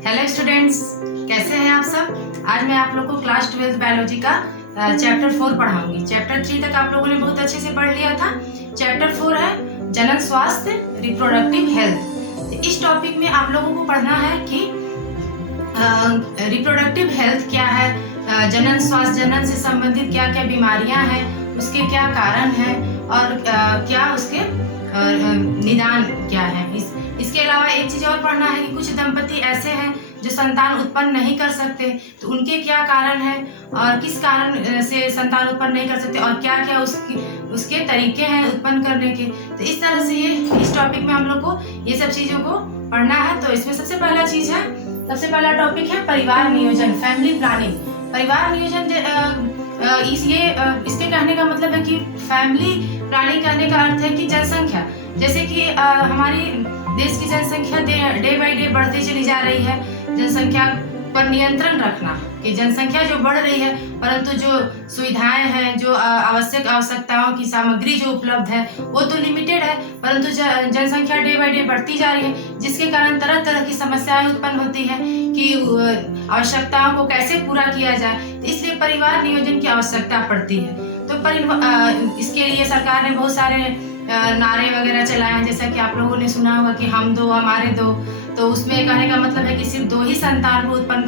Hello students, कैसे हैं आप सब। आज मैं आप लोग को क्लास 12 बायोलॉजी का चैप्टर 4 पढ़ाऊंगी। चैप्टर 3 तक आप लोगों ने बहुत अच्छे से पढ़ लिया था। चैप्टर 4 है जनन स्वास्थ्य, रिप्रोडक्टिव हेल्थ। इस टॉपिक में आप लोगों को पढ़ना है कि रिप्रोडक्टिव हेल्थ क्या है, जनन स्वास्थ्य, जनन से संबंधित क्या क्या बीमारियां हैं, उसके क्या कारण हैं और क्या उसके निदान क्या है। इसके अलावा एक चीज और पढ़ना है कि कुछ दंपति ऐसे हैं जो संतान उत्पन्न नहीं कर सकते, तो उनके क्या कारण हैं और किस कारण से संतान उत्पन्न नहीं कर सकते और क्या क्या उसके तरीके हैं उत्पन्न करने के। तो इस तरह से इस टॉपिक में हम लोग को ये सब चीजों को पढ़ना है। तो इसमें सबसे पहला टॉपिक है परिवार नियोजन, फैमिली प्लानिंग। परिवार नियोजन इसके कहने का मतलब है कि फैमिली प्लानिंग करने का अर्थ है कि जनसंख्या, जैसे कि हमारी देश की जनसंख्या डे बाय डे बढ़ती चली जा रही है। जनसंख्या पर नियंत्रण रखना कि जनसंख्या जो बढ़ रही है, परंतु जो सुविधाएं हैं, जो आवश्यकताओं की सामग्री जो उपलब्ध है वो तो लिमिटेड है, परंतु जनसंख्या डे बाय डे बढ़ती जा रही है, जिसके कारण तरह तरह की समस्याएं उत्पन्न होती हैं कि आवश्यकताओं को कैसे पूरा किया जाए। तो इसलिए परिवार नियोजन की आवश्यकता पड़ती है। तो इसके लिए सरकार ने बहुत सारे नारे वगैरह चलाए हैं, जैसा कि आप लोगों ने सुना होगा कि हम दो हमारे दो। तो उसमें कहने का मतलब है कि सिर्फ 2 ही संतान को उत्पन्न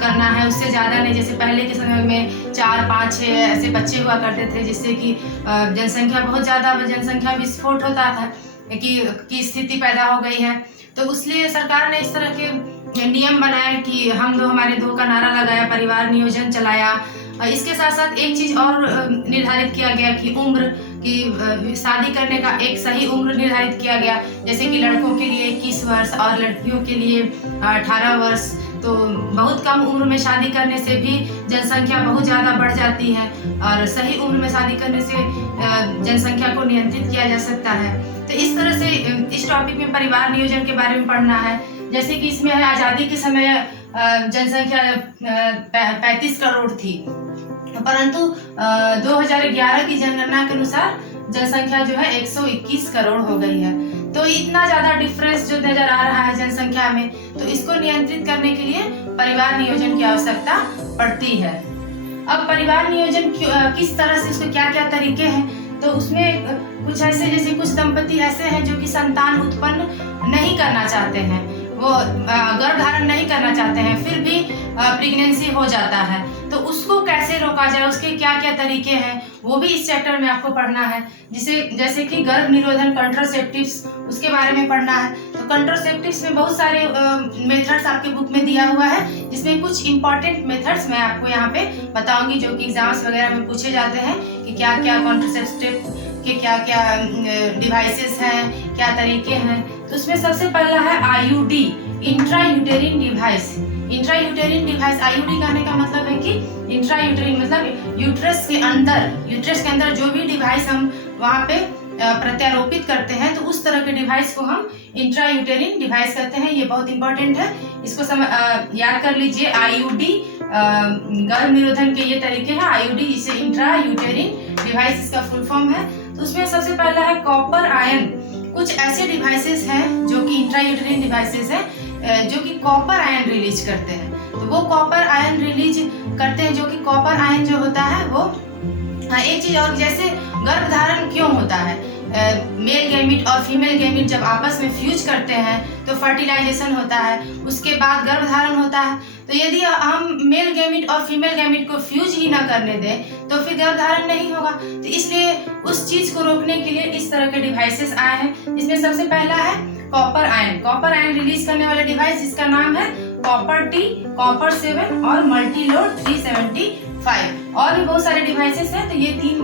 करना है, उससे ज़्यादा नहीं। जैसे पहले के समय में 4, 5, 6 ऐसे बच्चे हुआ करते थे, जिससे कि जनसंख्या विस्फोट होता था कि स्थिति पैदा हो गई है। तो इसलिए सरकार ने इस तरह के नियम बनाए कि हम दो हमारे दो का नारा लगाया, परिवार नियोजन चलाया। इसके साथ साथ एक चीज और निर्धारित किया गया कि उम्र की शादी करने का एक सही उम्र निर्धारित किया गया, जैसे कि लड़कों के लिए 21 वर्ष और लड़कियों के लिए 18 वर्ष। तो बहुत कम उम्र में शादी करने से भी जनसंख्या बहुत ज़्यादा बढ़ जाती है और सही उम्र में शादी करने से जनसंख्या को नियंत्रित किया जा सकता है। तो इस तरह से इस टॉपिक में परिवार नियोजन के बारे में पढ़ना है। जैसे कि इसमें है आज़ादी के समय जनसंख्या 35 करोड़ थी, परंतु 2011 की जनगणना के अनुसार जनसंख्या जो है 121 करोड़ हो गई है। तो इतना ज्यादा डिफरेंस जो नजर आ रहा है जनसंख्या में, तो इसको नियंत्रित करने के लिए परिवार नियोजन की आवश्यकता पड़ती है। अब परिवार नियोजन किस तरह से, उसके क्या क्या तरीके हैं, तो उसमें कुछ ऐसे, जैसे कुछ दंपति ऐसे हैं जो कि संतान उत्पन्न नहीं करना चाहते हैं, वो गर्भ धारण नहीं करना चाहते हैं, फिर भी प्रेगनेंसी हो जाता है। तो उसको कैसे रोका जाए, उसके क्या क्या तरीके हैं, वो भी इस चैप्टर में आपको पढ़ना है। जैसे कि गर्भ निरोधन, कंट्रासेप्टिव्स, उसके बारे में पढ़ना है। तो कंट्रासेप्टिव्स में बहुत सारे मेथड्स आपके बुक में दिया हुआ है, जिसमें कुछ इंपॉर्टेंट मेथड्स मैं आपको यहाँ पे बताऊंगी, जो कि एग्जाम्स वगैरह में पूछे जाते हैं कि क्या क्या कंट्रासेप्टिव के क्या क्या डिवाइसेस हैं, क्या तरीके हैं। तो उसमें सबसे पहला है IUD, intrauterine device. Intrauterine device, IUD कहने का मतलब है कि इंट्रायूटेरिन मतलब यूट्रस के अंदर जो भी डिवाइस हम वहाँ पे प्रत्यारोपित करते हैं, तो उस तरह के डिवाइस को हम इंट्रायूटेरिन डिवाइस कहते हैं। ये बहुत इंपॉर्टेंट है, इसको याद कर लीजिए। आईयूडी गर्भ निरोधन के ये तरीके हैं, आईयूडी इसे इंट्रायूटेरिन डिवाइस इसका फुल फॉर्म है। तो उसमें सबसे पहला है कॉपर आयन। कुछ ऐसे डिवाइसेस हैं जो कि इंट्रायूटेरिन डिवाइसेस हैं जो कि कॉपर आयन रिलीज करते हैं। तो वो कॉपर आयन रिलीज करते हैं, जो कि कॉपर आयन जो होता है वो एक चीज और, जैसे गर्भ धारण क्यों होता है, मेल गैमिट और फीमेल गैमिट जब आपस में फ्यूज करते हैं तो फर्टिलाइजेशन होता है, उसके बाद गर्भ धारण होता है। तो यदि हम मेल गैमिट और फीमेल गैमिट को फ्यूज ही ना करने दें तो फिर गर्भ धारण नहीं होगा। तो इसलिए उस चीज को रोकने के लिए इस तरह के डिवाइसेस आए हैं। इसमें सबसे पहला है कॉपर आयन रिलीज करने वाला डिवाइस, जिसका नाम है कॉपर टी, कॉपर 7 और मल्टीलोड 375। और भी बहुत सारे डिवाइसेस हैं, तो ये 3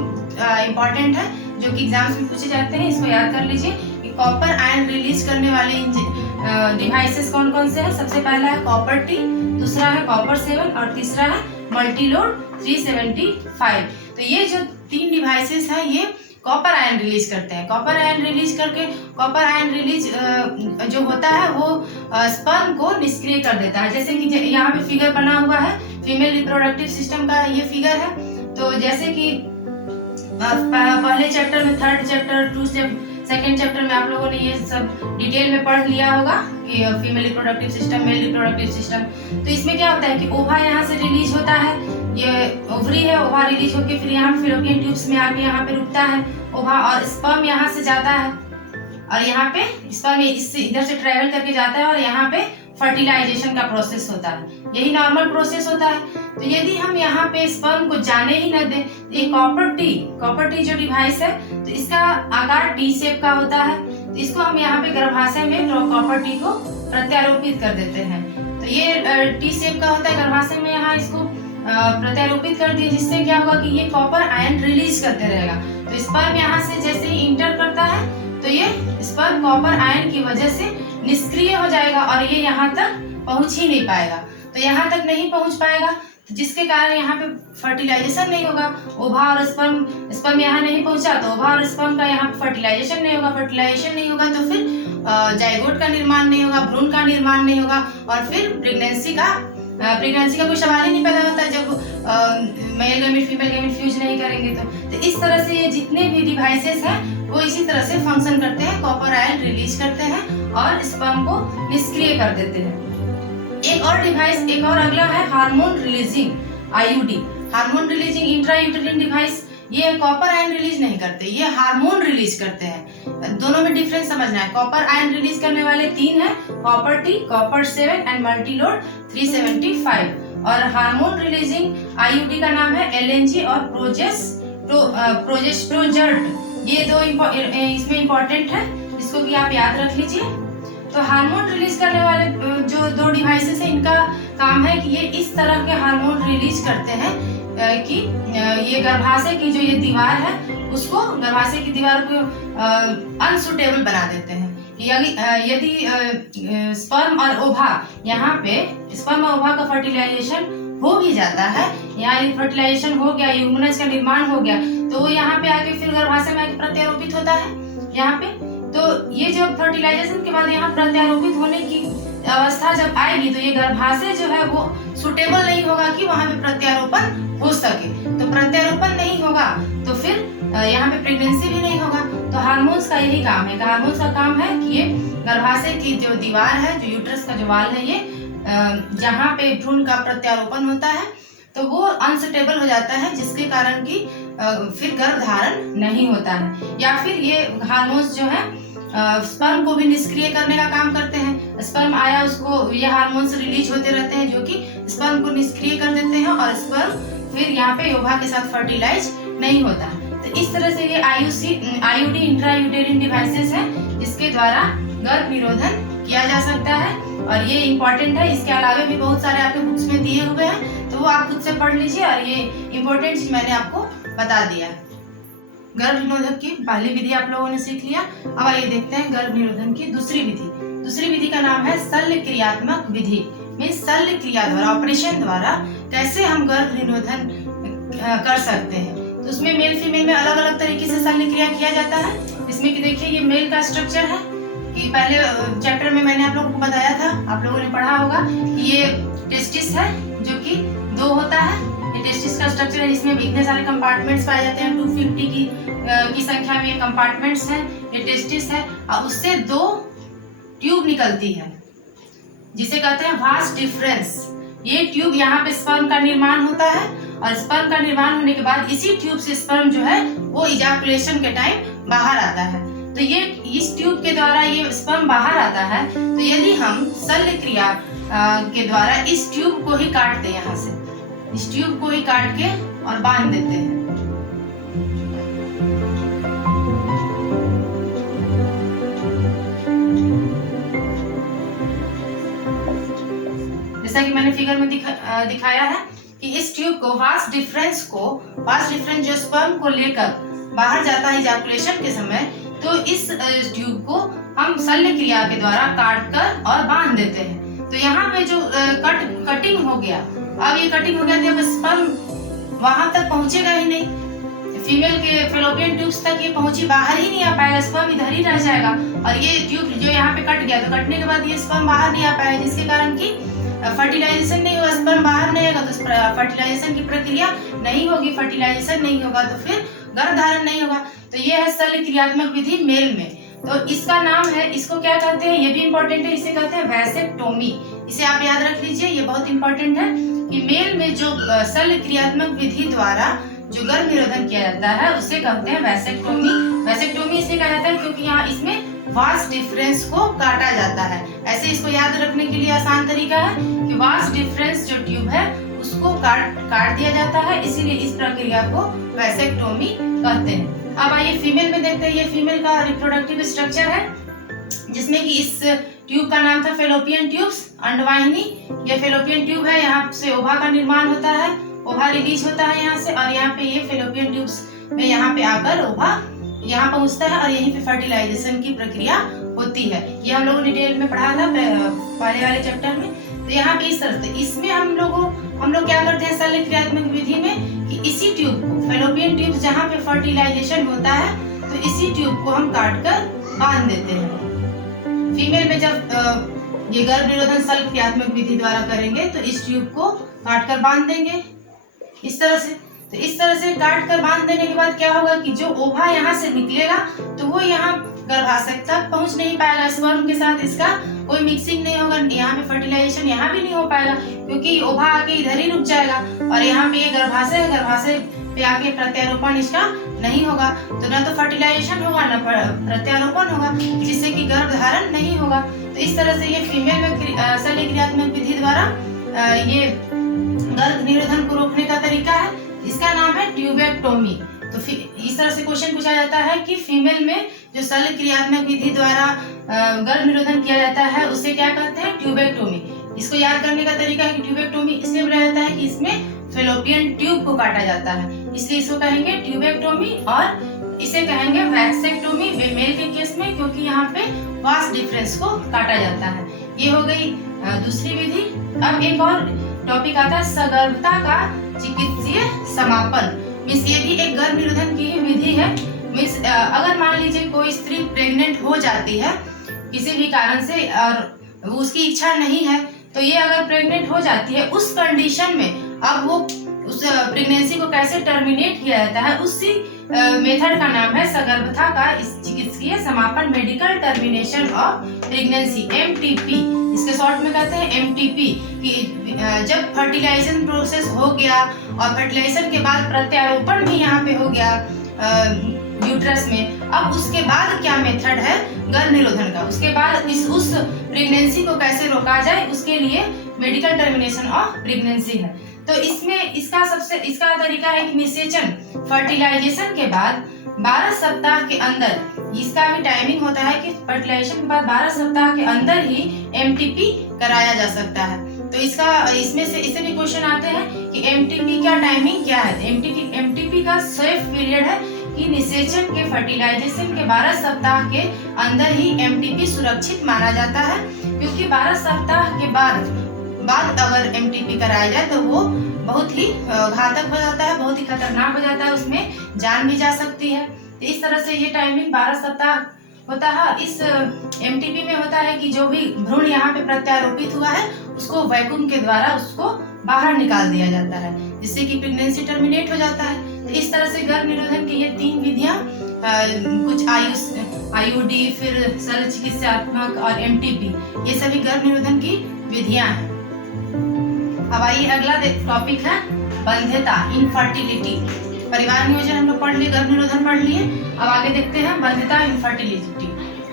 इंपॉर्टेंट है जो कि एग्जाम्स में पूछे जाते हैं। इसको याद कर लीजिए कि कॉपर आयन रिलीज करने वाले डिवाइसेस कौन कौन से हैं। सबसे पहला है कॉपर टी, दूसरा है कॉपर 7 और तीसरा है मल्टीलोड 375। तो ये जो 3 डिवाइसेस हैं ये कॉपर आयन रिलीज करते हैं। कॉपर आयन रिलीज जो होता है वो स्पर्म को निष्क्रिय कर देता है। जैसे कि यहाँ पे फिगर बना हुआ है, फीमेल रिप्रोडक्टिव सिस्टम का ये फिगर है। तो जैसे कि पहले चैप्टर में, 3rd चैप्टर, 2 सेकेंड चैप्टर में आप लोगों ने ये सब डिटेल में पढ़ लिया होगा कि female reproductive system, male reproductive system. तो इसमें क्या होता है कि ओवा यहाँ से रिलीज होता है, ये ओवरी है, ओवा रिलीज होकर फिर यहाँ फिलोपियन ट्यूब्स में आके यहाँ पे रुकता है ओवा, और स्पर्म यहाँ से जाता है और यहाँ पे स्पर्म इससे इधर से ट्रेवल करके जाता है और यहाँ पे फर्टिलाइजेशन का प्रोसेस होता है। यही नॉर्मल प्रोसेस होता है। तो यदि हम यहाँ पे स्पर्म को जाने ही न दें, तो ये कॉपर टी जो डिवाइस है, तो इसका आकार टी शेप का होता है। तो इसको हम यहाँ पे गर्भाशय में कॉपर टी को प्रत्यारोपित कर देते हैं। तो ये टी शेप का होता है, गर्भाशय में यहाँ इसको प्रत्यारोपित कर दिए, जिससे क्या होगा कि ये कॉपर आयन रिलीज करते रहेगा। तो स्पर्म यहाँ से जैसे ही इंटर करता है तो ये स्पर्म कॉपर आयन की वजह से निष्क्रिय हो जाएगा और ये यहाँ तक पहुंच ही नहीं पाएगा। तो यहाँ तक नहीं पहुंच पाएगा, तो जिसके कारण यहाँ पे फर्टिलाइजेशन नहीं होगा। ओवा और स्पर्म यहाँ नहीं पहुंचा, तो ओवा और स्पर्म का यहाँ पे फर्टिलाइजेशन नहीं होगा। फर्टिलाइजेशन नहीं होगा तो फिर जाइगोट का निर्माण नहीं होगा, भ्रूण का निर्माण नहीं होगा, और फिर प्रेगनेंसी का कोई सवाल ही नहीं पैदा होता जब male gamete female gamete fuse नहीं करेंगे। तो इस तरह से ये जितने भी डिवाइसेस हैं वो इसी तरह से फंक्शन करते हैं, कॉपर आयन रिलीज करते हैं और स्पर्म को निष्क्रिय कर देते हैं। एक और डिवाइस, एक और अगला है hormone releasing IUD, hormone releasing intrauterine device. ये कॉपर आयन रिलीज नहीं करते, ये हार्मोन रिलीज करते हैं। दोनों में डिफरेंस समझना है। कॉपर आयन रिलीज करने वाले 3 हैं, copper T, copper 7 and Multiload 375। और हार्मोन रिलीजिंग आईयूडी का नाम है एलएनजी और प्रोजेस्टेरोन। ये दो इसमें इम्पोर्टेंट है, इसको भी आप याद रख लीजिए। तो हार्मोन रिलीज करने वाले जो 2 डिवाइसेस हैं, इनका काम है कि ये इस तरह के हार्मोन रिलीज करते हैं कि ये गर्भाशय की जो ये दीवार है उसको, गर्भाशय की दीवार को अनसुटेबल बना देते हैं। यदि स्पर्म और ओवा, यहाँ पे स्पर्म और ओवा का फर्टिलाइजेशन हो भी जाता है, यहाँ फर्टिलाइजेशन हो गया, ह्यूमनस का निर्माण हो गया, तो वो यहाँ पे आके फिर गर्भाशय में आके प्रत्यारोपित होता है यहाँ पे। तो ये जब फर्टिलाइजेशन के बाद यहाँ प्रत्यारोपित होने की अवस्था जब आएगी, तो ये गर्भाशय जो है वो सुटेबल नहीं होगा कि वहां पे प्रत्यारोपण हो सके। तो प्रत्यारोपण नहीं होगा तो फिर यहाँ पे प्रेगनेंसी भी नहीं होगा। तो हार्मोन्स का यही काम है। हार्मोन्स का काम है कि ये गर्भाशय की जो दीवार है, जो यूट्रस का जो वाल है, ये जहाँ पे भ्रूण का प्रत्यारोपण होता है तो वो अनस्टेबल हो जाता है, जिसके कारण की फिर गर्भधारण नहीं होता है। या फिर ये हार्मोन्स जो है स्पर्म को भी निष्क्रिय करने का काम करते हैं। स्पर्म आया, उसको ये हार्मोन्स रिलीज होते रहते हैं जो कि स्पर्म को निष्क्रिय कर देते हैं और स्पर्म फिर यहाँ पे ओवा के साथ फर्टिलाइज नहीं होता। तो इस तरह से ये आईयूडी इंट्रायूटेरिन डिवाइसेस हैं, जिसके द्वारा गर्भ निरोधन किया जा सकता है और ये इम्पोर्टेंट है। इसके अलावा भी बहुत सारे आपके बुक्स में दिए हुए हैं, तो वो आप खुद से पढ़ लीजिए और ये इम्पोर्टेंट चीज मैंने आपको बता दिया। गर्भ निरोधक की पहली विधि आप लोगों ने सीख लिया। अब आइए देखते हैं गर्भ निरोधन की दूसरी विधि। दूसरी विधि का नाम है शल्य क्रियात्मक विधि। मीन्स शल्य क्रिया द्वारा, ऑपरेशन द्वारा कैसे हम गर्भ निरोधन कर सकते हैं। तो उसमें मेल फीमेल में अलग अलग तरीके से शल्य क्रिया किया जाता है। इसमें कि देखिए ये मेल का स्ट्रक्चर है कि पहले चैप्टर में मैंने आप लोगों को बताया था, आप लोगों ने पढ़ा होगा कि ये टेस्टिस है जो कि 2 होता है। ये टेस्टिस का स्ट्रक्चर है, जिसमें इतने सारे कंपार्टमेंट्स पाए जाते हैं। 250 की संख्या में ये कंपार्टमेंट्स हैं। ये टेस्टिस है और उससे 2 ट्यूब निकलती है, जिसे कहते हैं वास डिफरेंस। ये ट्यूब, यहाँ पे स्पर्म का निर्माण होता है और स्पर्म का निर्माण होने के बाद इसी ट्यूब से स्पर्म जो है वो इजाकुलेशन के टाइम बाहर आता है। तो ये इस ट्यूब के द्वारा ये स्पर्म बाहर आता है। तो यदि हम शल्य क्रिया के द्वारा इस ट्यूब को ही काट दें, यहाँ से इस ट्यूब को ही काट के और बांध देते हैं, जैसा कि मैंने फिगर में दिखाया है कि इस ट्यूब को वास डिफरेंस जो स्पर्म को लेकर बाहर जाता है इजाकुलेशन के समय, तो इस ट्यूब को हम शल्य क्रिया के द्वारा काट कर और बांध देते हैं। तो यहाँ पे जो कटिंग हो गया, अब ये कटिंग हो गया तो अब स्पर्म वहां तक पहुंचेगा ही नहीं, फीमेल के फेलोपियन ट्यूब्स तक ये पहुंची, बाहर ही नहीं आ पाएगा, स्पर्म इधर ही रह जाएगा। और ये ट्यूब जो यहाँ पे कट गया, तो कटने के बाद ये स्पर्म बाहर नहीं आ पाएगा, जिसके कारण की फर्टिलाइजेशन नहीं होगा। स्पर्म बाहर नहीं आएगा तो फर्टिलाइजेशन की प्रक्रिया नहीं होगी, फर्टिलाइजेशन नहीं होगा तो फिर गर्भधारण नहीं होगा। तो ये है शल्य क्रियात्मक विधि मेल में। तो इसका नाम है, इसको क्या कहते हैं, ये भी इंपॉर्टेंट है, इसे कहते हैं वैसेक्टोमी। इसे आप याद रख लीजिए, ये बहुत इंपॉर्टेंट है कि मेल में जो शल्य क्रियात्मक विधि द्वारा जो गर्भ निरोधन किया जाता है उसे कहते हैं वैसेक्टोमी। वैसेक्टोमी इसलिए कहा जाता है क्योंकि यहाँ इसमें वास डिफरेंस को काटा जाता है। ऐसे इसको याद रखने के लिए आसान तरीका है कि वास डिफरेंस जो ट्यूब है उसको काट दिया जाता है, इसीलिए इस प्रक्रिया को वैसेक्टोमी कहते हैं। अब आइए फीमेल में देखते हैं। ये फीमेल का रिप्रोडक्टिव स्ट्रक्चर है जिसमें कि इस ट्यूब का नाम था फेलोपियन ट्यूब्स, अंडवाहिनी। ये फेलोपियन ट्यूब है, यहाँ से ओवा का निर्माण होता है, ओवा रिलीज होता है यहाँ से, और यहाँ पे ये फेलोपियन ट्यूब्स में यहाँ पे आकर ओवा यहाँ पहुँचता है और यहीं पे फर्टिलाइजेशन की प्रक्रिया होती है। ये हम लोगों ने डिटेल में पढ़ा था पहले वाले चैप्टर में। तो यहाँ पे इस तरह से इसमें हम लोग क्या करते हैं शल्य क्रियात्मक विधि में कि इसी ट्यूब को, फेलोपियन ट्यूब जहाँ पे फर्टिलाइजेशन होता है, तो इसी ट्यूब को हम काट कर बांध देते हैं। फीमेल में जब ये गर्भ निरोधन शल्य क्रियात्मक विधि द्वारा करेंगे तो इस ट्यूब को काट कर बांध देंगे इस तरह से। तो इस तरह से काट कर बांध देने के बाद क्या होगा कि जो ओवा यहाँ से निकलेगा तो वो यहाँ गर्भाशय तक पहुँच नहीं पाएगा, स्पर्म के साथ इसका कोई मिक्सिंग नहीं होगा, यहाँ पे फर्टिलाइजेशन यहाँ भी नहीं हो पाएगा क्योंकि ओवा आके इधर ही रुक जाएगा, और यहाँ पे ये गर्भाशय पे आके प्रत्यारोपण इसका नहीं होगा, तो ना तो फर्टिलाइजेशन होगा ना प्रत्यारोपण होगा, जिससे कि गर्भ धारण नहीं होगा। तो इस तरह से ये फीमेल में शल्य क्रियात्मक विधि द्वारा ये गर्भ निरोधन को रोकने का तरीका है, इसका नाम है ट्यूबेक्टोमी। तो इस तरह से क्वेश्चन पूछा जाता है कि फीमेल में जो शल्य क्रियात्मक विधि द्वारा गर्भ निरोधन किया जाता है उसे क्या कहते हैं, ट्यूबेक्टोमी। इसको याद करने का तरीका है कि ट्यूबेक्टोमी इसलिए बनाया जाता है कि इसमें फेलोपियन ट्यूब को काटा जाता है, इसलिए इसको कहेंगे ट्यूबेक्टोमी, और इसे कहेंगे वैसेक्टोमी मेल के केस में क्योंकि यहाँ पे वास डिफरेंस को काटा जाता है। ये हो गई दूसरी विधि। अब एक और टॉपिक आता है सगर्भता का चिकित्सीय समापन। मीन्स ये भी एक गर्भ निरोधन की विधि है। मीन्स अगर मान लीजिए कोई स्त्री प्रेग्नेंट हो जाती है किसी भी कारण से और उसकी इच्छा नहीं है, तो ये अगर प्रेग्नेंट हो जाती है उस कंडीशन में अब वो उस प्रेगनेंसी को कैसे टर्मिनेट किया जाता है, उसी मेथड का नाम है सगर्भता का चिकित्सीय समापन, medical termination of pregnancy, MTP। इसके शॉर्ट में कहते हैं MTP कि जब फर्टिलाइजेशन प्रोसेस हो गया और फर्टिलाइजेशन के बाद प्रत्यारोपण भी यहाँ पे हो गया यूट्रस में, अब उसके बाद क्या मेथड है गर्भ निरोधन का, उसके बाद उस प्रेगनेंसी को कैसे रोका जाए उसके लिए मेडिकल टर्मिनेशन ऑफ प्रेगनेंसी है। तो इसमें इसका तरीका है कि निषेचन फर्टिलाइजेशन के बाद 12 सप्ताह के अंदर, इसका भी टाइमिंग होता है कि फर्टिलाइजेशन के बाद 12 सप्ताह के अंदर ही MTP कराया जा सकता है। तो इसमें से इससे भी क्वेश्चन आते हैं कि MTP का टाइमिंग क्या है। MTP का सेफ पीरियड है कि निषेचन के फर्टिलाइजेशन के 12 सप्ताह के अंदर ही MTP सुरक्षित माना जाता है, क्योंकि 12 सप्ताह के बाद अगर MTP कराया जाए तो वो बहुत ही घातक हो जाता है, बहुत ही खतरनाक हो जाता है, उसमें जान भी जा सकती है। तो इस तरह से ये टाइमिंग 12 सप्ताह होता है। इस MTP में होता है कि जो भी भ्रूण यहाँ पे प्रत्यारोपित हुआ है उसको वैक्यूम के द्वारा उसको बाहर निकाल दिया जाता है, जिससे कि प्रेगनेंसी टर्मिनेट हो जाता है। तो इस तरह से गर्भ निरोधन की ये 3 विधियां, कुछ IUD, फिर शल्य चिकित्सात्मक और MTP, ये सभी गर्भ निरोधन की विधियां हैं। अब आइए अगला टॉपिक है बंध्यता, इनफर्टिलिटी। परिवार नियोजन हम लोग पढ़ लिए, गर्भ निरोधन पढ़ लिए। अब आगे देखते हैं बंध्यता, इनफर्टिलिटी।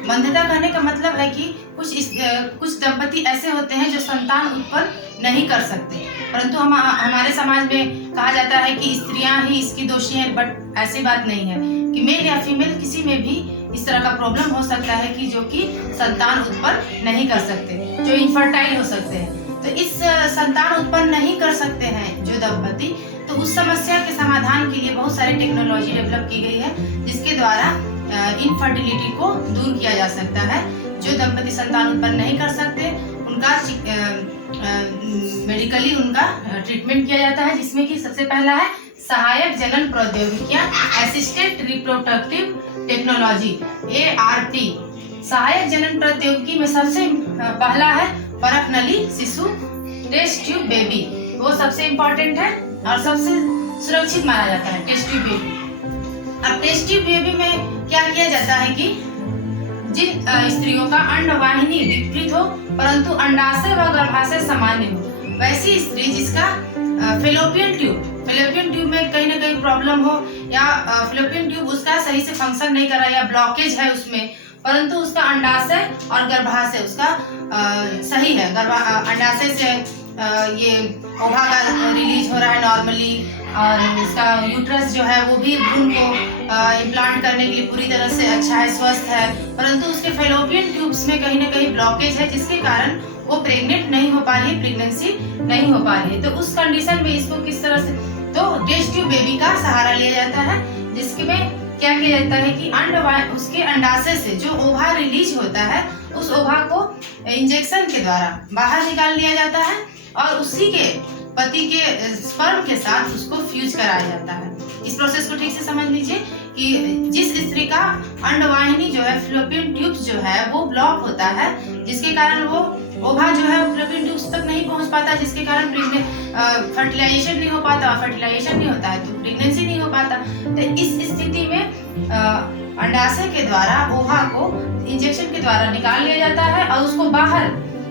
बंध्यता कहने का मतलब है कि कुछ दंपति ऐसे होते हैं जो संतान उत्पन्न नहीं कर सकते, परंतु हमारे समाज में कहा जाता है कि स्त्रियां ही इसकी दोषी हैं, बट ऐसी बात नहीं है कि मेल या फीमेल किसी में भी इस तरह का प्रॉब्लम हो सकता है कि जो कि संतान उत्पन्न नहीं कर सकते, जो इनफर्टाइल हो सकते हैं। तो इस संतान उत्पन्न नहीं कर सकते हैं जो दंपति, तो उस समस्या के समाधान के लिए बहुत सारी टेक्नोलॉजी डेवलप की गई है, जिसके द्वारा इनफर्टिलिटी को दूर किया जा सकता है। जो दंपति संतान उत्पन्न नहीं कर सकते उनका मेडिकली उनका ट्रीटमेंट किया जाता है, जिसमें कि सबसे पहला है सहायक जनन प्रौद्योगिकियां, असिस्टेड रिप्रोडक्टिव टेक्नोलॉजी, ART। सहायक जनन प्रौद्योगिकी में सबसे पहला है परख नली शिशु, टेस्ट ट्यूब बेबी, वो सबसे इम्पोर्टेंट है और सबसे सुरक्षित माना जाता है टेस्ट ट्यूब बेबी। अब टेस्ट ट्यूब बेबी में क्या किया जाता है कि जिन स्त्रियों का अंडवाहिनी विकृत हो परंतु अंडाशय व गर्भाशय सामान्य हो, वैसी स्त्री जिसका फेलोपियन ट्यूब में कहीं ना कहीं प्रॉब्लम हो या फेलोपियन ट्यूब उसका सही से फंक्शन नहीं कर रहा या ब्लॉकेज है उसमें, परंतु उसका अंडाशय और गर्भाशय उसका सही है, अंडाशय से ये ओवा का रिलीज हो रहा है नॉर्मली, और इसका यूट्रस जो है वो भी भ्रूण को इम्प्लांट करने के लिए पूरी तरह से अच्छा है, स्वस्थ है, परंतु उसके फेलोपियन ट्यूब्स में कहीं ना कहीं ब्लॉकेज है जिसके कारण वो प्रेग्नेंट नहीं हो पा रही है, प्रेगनेंसी नहीं हो पा रही है। तो उस कंडीशन में इसको किस तरह से, तो टेस्ट ट्यूब बेबी का सहारा लिया जाता है, जिसमें क्या किया जाता है कि उसके अंडाशय से जो ओवा रिलीज होता है उस ओवा को इंजेक्शन के द्वारा बाहर निकाल लिया जाता है और उसी के पति के स्पर्म के साथ उसको फ्यूज कराया जाता है। इस प्रोसेस को ठीक से समझ लीजिए कि जिस स्त्री का अंडवाहिनी जो है फेलोपियन ट्यूब्स जो है वो ब्लॉक होता है, जिसके कारण वो ओवा जो है फेलोपियन ट्यूब्स तक नहीं पहुंच पाता, जिसके कारण फर्टिलाइजेशन नहीं हो पाता, फर्टिलाइजेशन नहीं होता है तो प्रेगनेंसी नहीं हो पाता। तो इस स्थिति में अंडाशय के द्वारा ओवा को इंजेक्शन के द्वारा निकाल लिया जाता है और उसको बाहर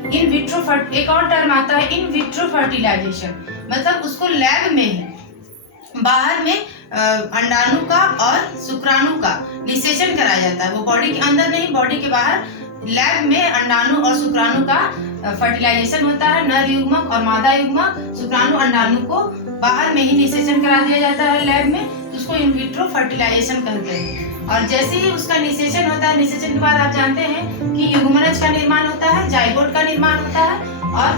इन विट्रो, एक और टर्म आता है इन विट्रो फर्टिलाइजेशन, मतलब उसको लैब में ही बाहर में अंडाणु का और शुक्राणु का निषेचन कराया जाता है। वो बॉडी के अंदर नहीं, बॉडी के बाहर लैब में अंडाणु और शुक्राणु का फर्टिलाइजेशन होता है। नर युग्मक और मादा युग्मक शुक्राणु अंडाणु को बाहर में ही निषेचन करा दिया जाता है लैब में, तो उसको इन विट्रो फर्टिलाइजेशन कहते हैं। और जैसे ही उसका निषेचन होता है, निषेचन के बाद आप जानते हैं कि युग्मनज का निर्माण होता है, जाइगोट का निर्माण होता है, और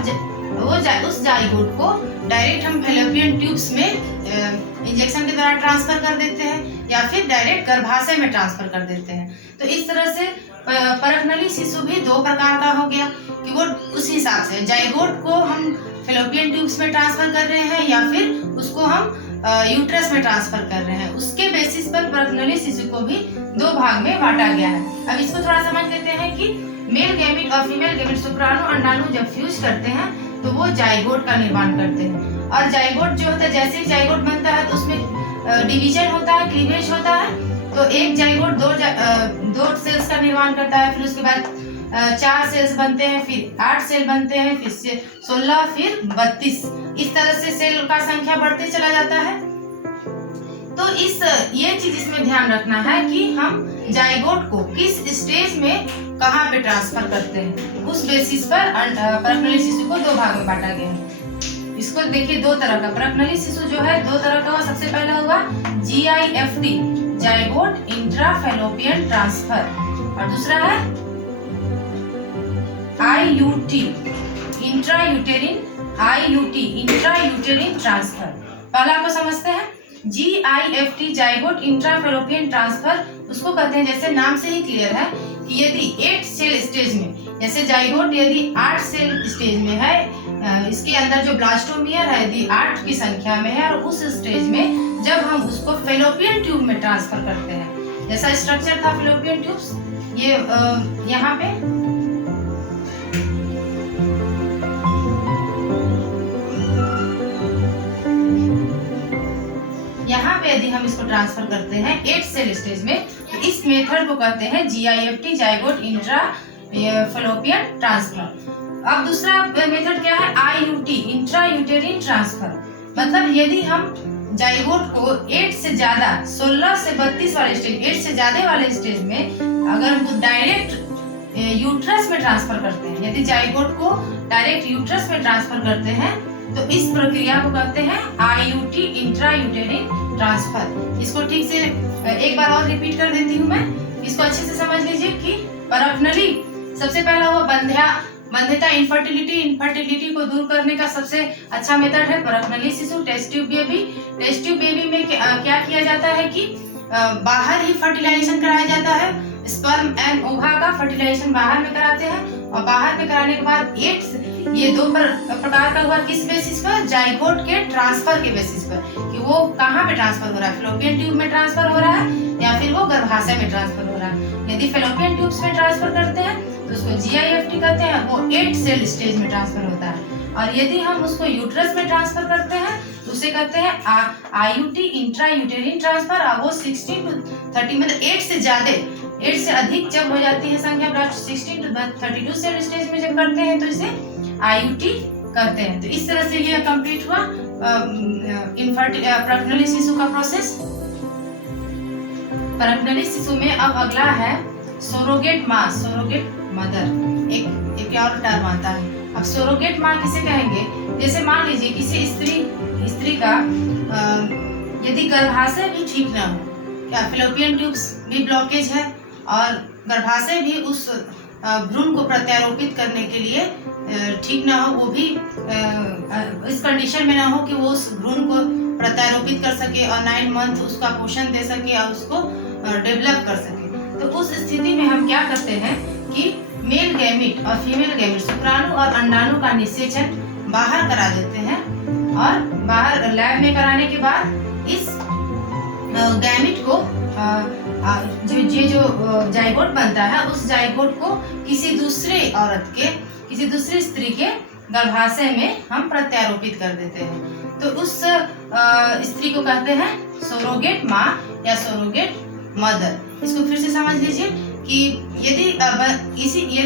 उस जाइगोट को डायरेक्ट हम फेलोपियन ट्यूब्स में इंजेक्शन के द्वारा ट्रांसफर कर देते हैं या फिर डायरेक्ट गर्भाशय में ट्रांसफर कर देते हैं। तो इस तरह से परकनली शिशु भी दो प्रकार का हो गया कि वो उस हिसाब से जाइगोट को हम फेलोपियन ट्यूब्स में ट्रांसफर कर रहे हैं या फिर उसको हम यूट्रस में ट्रांसफर कर रहे हैं, उसके बेसिस पर परकनली शिशु को भी दो भाग में बांटा गया है। अब इसको थोड़ा समझ लेते हैं कि मेल गैमेट और फीमेल गैमेट शुक्राणु अंडाणु जब फ्यूज करते हैं तो वो जाइगोट का निर्माण करते हैं। और जाइगोट जो होता है, जैसे ही जाइगोट बनता है तो उसमें डिवीजन होता है, क्लीवेज होता है। तो एक जाइगोट दो सेल्स का निर्माण करता है, फिर उसके बाद 4 सेल्स बनते हैं, फिर 8 सेल बनते हैं, फिर 16, फिर 32, इस तरह से सेल का संख्या बढ़ते चला जाता है। तो ये चीज इसमें ध्यान रखना है कि हम जाइगोट को किस स्टेज में कहाँ पे ट्रांसफर करते हैं, उस बेसिस पर परकनली शिशु को दो भाग में बांटा गया है। इसको देखिए दो तरह का परकनली शिशु जो है दो तरह का हुआ। सबसे पहला हुआ GIFT, जाइगोट इंट्राफेलोपियन ट्रांसफर, और दूसरा है IUT, इंट्रायूटेरिन ट्रांसफर। पहला को समझते हैं। GIFT, जाइगोट इंट्राफेलोपियन ट्रांसफर, उसको कहते हैं, जैसे नाम से ही क्लियर है कि यदि 8 सेल स्टेज में, जैसे जाइगोट यदि 8 सेल स्टेज में है, इसके अंदर जो ब्लास्टोमियर है यदि 8 की संख्या में है, और उस स्टेज में जब हम उसको फेलोपियन ट्यूब में ट्रांसफर करते हैं, जैसा स्ट्रक्चर था फेलोपियन ट्यूब्स, ये यहाँ पे यदि हम इसको ट्रांसफर करते हैं 8 सेल स्टेज में, तो इस मेथड को कहते हैं GIFT, जाइगोट इंट्राफेलोपियन ट्रांसफर। अब दूसरा मेथड क्या है? IUT, intrauterine transfer. मतलब यदि हम जाइगोट को 8 से ज्यादा 16 से 32 वाले स्टेज, 8 से ज्यादा वाले स्टेज में अगर हम डायरेक्ट यूट्रस में ट्रांसफर करते हैं, यदि जाइगोट को डायरेक्ट यूट्रस में ट्रांसफर करते हैं, तो इस प्रक्रिया को कहते हैं IUT, इंट्रायूटेरिन ट्रांसफर। इसको ठीक से एक बार और रिपीट कर देती हूँ मैं, इसको अच्छे से समझ लीजिए कि परकनली सबसे पहला हुआ बंध्यता, इनफर्टिलिटी को दूर करने का सबसे अच्छा मेथड है परकनली शिशु, test tube baby. Test tube baby में क्या किया जाता है कि बाहर ही फर्टिलाइजेशन कराया जाता है, स्पर्म एंड ओवा का फर्टिलाइजेशन बाहर में कराते हैं, और बाहर में कराने के बाद ये दो प्रकार का हुआ, किस बेसिस पर? जाइगोट के ट्रांसफर के बेसिस पर, कि वो कहाँ पे ट्रांसफर हो रहा है, फेलोपियन ट्यूब में ट्रांसफर हो रहा है या फिर वो गर्भाशय में ट्रांसफर हो रहा है। यदि फेलोपियन ट्यूब्स में ट्रांसफर करते हैं तो उसको GIFT कहते हैं, वो 8 सेल स्टेज में ट्रांसफर होता है। और यदि हम उसको यूट्रस में ट्रांसफर करते हैं तो उसे कहते हैं IUT, इंट्रायूटेरिन ट्रांसफर, और वो 16 to 30 मतलब 8 से ज्यादा 8 से अधिक जब हो जाती है संख्या प्राप्त 16 to 32 सेल स्टेज में जब करते हैं तो इसे IUT करते हैं। तो इस तरह से ये कंप्लीट हुआ प्रजनन शिशु का प्रोसेस। प्रजनन शिशु में अब अगला है सरोगेट माँ, सरोगेट मदर, एक और टर्म आता है। अब सरोगेट माँ किसे कहेंगे? जैसे मान लीजिए किसी स्त्री का यदि गर्भाशय भी ठीक ना हो, क्या फैलोपियन ट्यूब्स भी ब्लॉकेज है और गर्भाशय भी उस भ्रूण को प्रत्यारोपित करने के लिए ठीक ना हो, वो भी इस कंडीशन में ना हो कि वो उस भ्रूण को प्रत्यारोपित कर सके और 9 मंथ उसका पोषण दे सके और उसको डेवलप कर सके। तो उस स्थिति में हम क्या करते हैं कि मेल गैमिट और फीमेल गैमिट, शुक्राणु और अंडाणु का निषेचन बाहर करा देते हैं और बाहर लैब में कराने के बाद इस गैमिट को जो जाइगोट बनता है उस जाइगोट को किसी दूसरी स्त्री के गर्भाशय में हम प्रत्यारोपित कर देते हैं। तो उस स्त्री को कहते हैं सरोगेट माँ या सरोगेट मदर। इसको फिर से समझ लीजिए कि यदि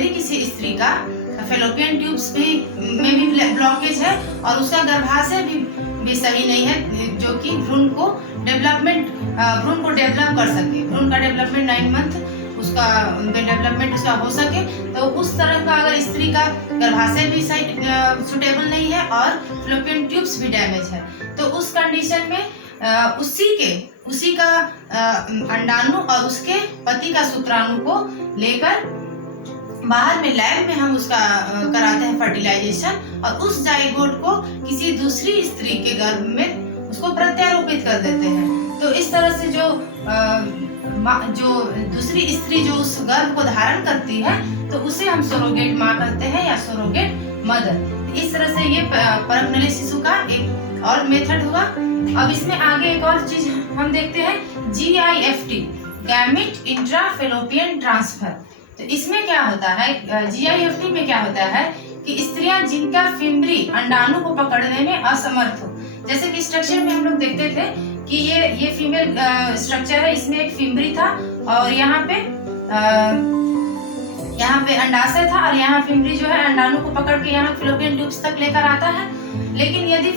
किसी स्त्री का फैलोपियन ट्यूब्स में भी ब्लॉकेज है और उसका गर्भाशय भी सही नहीं है, जो कि भ्रूण को डेवलप कर सके, भ्रूण का डेवलपमेंट 9 मंथ उसका डेवलपमेंट उसका हो सके, तो उस तरह का अगर स्त्री का गर्भाशय भी सुटेबल नहीं है और फैलोपियन ट्यूब्स भी डैमेज है, तो उस कंडीशन में उसी का अंडाणु और उसके पति का शुक्राणु को लेकर बाहर में लैब में हम उसका कराते हैं फर्टिलाइजेशन और उस जाइगोट को किसी दूसरी स्त्री के गर्भ में उसको प्रत्यारोपित कर देते हैं। तो इस तरह से जो दूसरी स्त्री जो उस गर्भ को धारण करती है तो उसे हम सरोगेट माँ कहते हैं या सरोगेट मदर। इस तरह से ये परजनन शिशु का एक और मेथड हुआ। अब इसमें आगे एक और चीज हम देखते हैं GIFT, गैमिट इंट्राफैलोपियन ट्रांसफर। तो इसमें क्या होता है, GIFT में क्या होता है कि स्त्रियां जिनका फिम्बरी अंडाणु को पकड़ने में असमर्थ हो, जैसे कि स्ट्रक्चर में हम लोग देखते थे कि ये फीमेल स्ट्रक्चर है, इसमें एक फिम्बरी था और यहाँ पे अंडाशय था और यहाँ फिम्बरी जो है अंडाणु को पकड़ के यहाँ फैलोपियन ट्यूब्स तक लेकर आता है। लेकिन यदि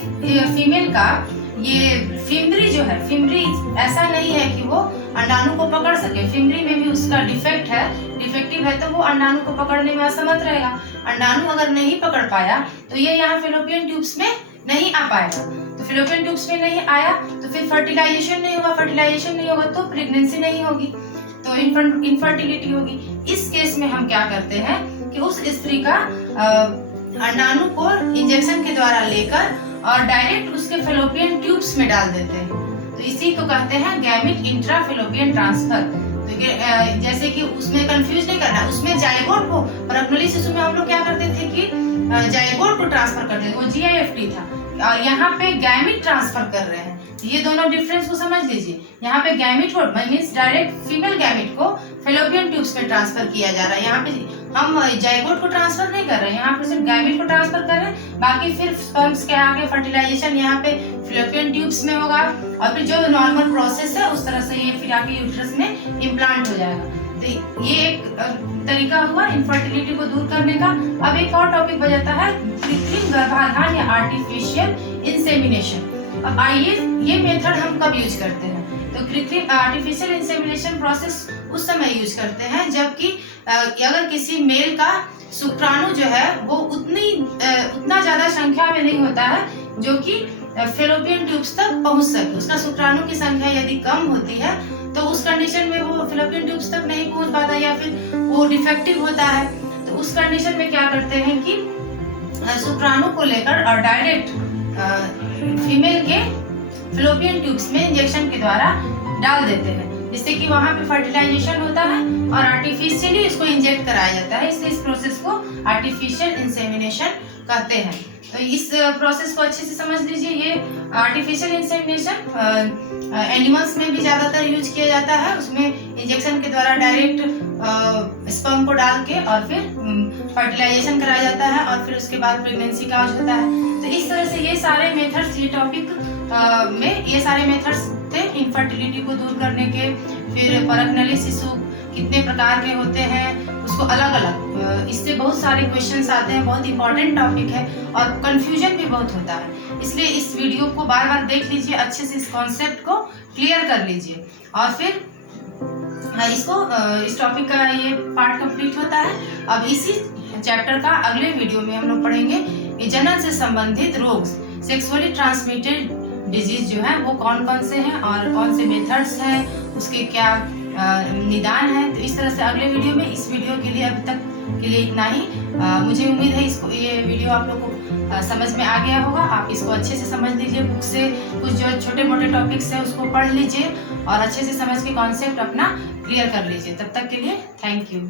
फीमेल का ये फिम्बरी जो है, फिम्बरी ऐसा नहीं है कि वो अंडाणु को पकड़ सके, फिम्बरी में भी उसका डिफेक्टिव है, तो वो अंडाणु को पकड़ने में असमर्थ रहेगा। अंडाणु अगर नहीं पकड़ पाया तो ये यहाँ फैलोपियन ट्यूब्स में नहीं आ पाएगा। तो फैलोपियन ट्यूब्स में नहीं आया तो फिर फर्टिलाइजेशन नहीं होगा, फर्टिलाइजेशन नहीं होगा तो प्रेगनेंसी नहीं होगी, तो इनफर्टिलिटी होगी। इस केस में हम क्या करते हैं कि उस स्त्री का अंडाणु को इंजेक्शन के द्वारा लेकर और डायरेक्ट उसके फैलोपियन ट्यूब्स में डाल देते हैं। तो इसी को कहते हैं गैमिट इंट्राफैलोपियन ट्रांसफर। तो जैसे कि उसमें कंफ्यूज नहीं करना, उसमें जाइगोट को परजनन शिशु में हम लोग क्या करते थे कि जाइगोट को ट्रांसफर करते थे, वो GIFT था, और यहाँ पे गैमिट ट्रांसफर कर रहे हैं। ये दोनों डिफरेंस को समझ लीजिए। यहाँ पे गैमिट को मींस डायरेक्ट फीमेल गैमिट को फैलोपियन ट्यूब्स में ट्रांसफर किया जा रहा है। यहाँ पे हम जाइगोट को ट्रांसफर नहीं कर रहे हैं, यहाँ पे सिर्फ गैमिट को ट्रांसफर कर रहे हैं। बाकी फिर स्पर्म्स के आगे फर्टिलाइजेशन यहाँ पे फैलोपियन ट्यूब्स में होगा और फिर जो नॉर्मल प्रोसेस है उस तरह से ये फिर आके यूट्रस में इम्प्लांट हो जाएगा। तो ये एक तरीका हुआ इनफर्टिलिटी को दूर करने का। अब एक और टॉपिक बजाता है कृत्रिम गर्भाधान या आर्टिफिशियल इंसेमिनेशन। अब आइए ये मेथड हम कब यूज करते हैं, तो कृत्रिम आर्टिफिशियल इंसेमिनेशन प्रोसेस उस समय यूज करते हैं जबकि अगर किसी मेल का शुक्राणु जो है वो उतना ज्यादा संख्या में नहीं होता है जो कि फैलोपियन ट्यूब्स तक पहुंच सके। उसका शुक्राणु की संख्या यदि कम होती है तो उस कंडीशन में वो फैलोपियन ट्यूब्स तक नहीं पहुंच पाता या फिर वो डिफेक्टिव होता है। तो उस कंडीशन में क्या करते हैं कि शुक्राणु को लेकर और डायरेक्ट फीमेल के फैलोपियन ट्यूब्स में इंजेक्शन के द्वारा डाल देते हैं, जिससे कि वहां पे फर्टिलाइजेशन होता है और आर्टिफिशियली इसको इंजेक्ट कराया जाता है। इसलिए इस प्रोसेस को आर्टिफिशियल इंसेमिनेशन कहते हैं। तो इस प्रोसेस को अच्छे से समझ लीजिए। ये आर्टिफिशियल इंसेमिनेशन एनिमल्स में भी ज्यादातर यूज किया जाता है। उसमें इंजेक्शन के द्वारा डायरेक्ट स्पर्म को डाल के और फिर फर्टिलाइजेशन कराया जाता है और फिर उसके बाद प्रेगनेंसी का काज होता है। तो इस तरह से ये सारे मेथड्स, ये टॉपिक में ये सारे मेथड्स थे इनफर्टिलिटी को दूर करने के। फिर परजनन शिशु कितने प्रकार के होते हैं, उसको अलग अलग, इससे बहुत सारे क्वेश्चंस आते हैं, बहुत इंपॉर्टेंट टॉपिक है और कंफ्यूजन भी बहुत होता है। इसलिए इस वीडियो को बार बार देख लीजिए, अच्छे से इस कॉन्सेप्ट को क्लियर कर लीजिए और फिर इस टॉपिक का ये पार्ट कंप्लीट होता है। अब इसी चैप्टर का अगले वीडियो में हम लोग पढ़ेंगे कि जनन से संबंधित रोग, सेक्सुअली ट्रांसमिटेड डिजीज जो है वो कौन कौन से हैं और कौन से मेथड्स हैं, उसके क्या निदान है। तो इस तरह से अगले वीडियो में, इस वीडियो के लिए अभी तक के लिए इतना ही। मुझे उम्मीद है ये वीडियो आप लोग को समझ में आ गया होगा। आप इसको अच्छे से समझ लीजिए, बुक से कुछ जो छोटे मोटे टॉपिक्स हैं उसको पढ़ लीजिए और अच्छे से समझ के कॉन्सेप्ट अपना क्लियर कर लीजिए। तब तक के लिए थैंक यू।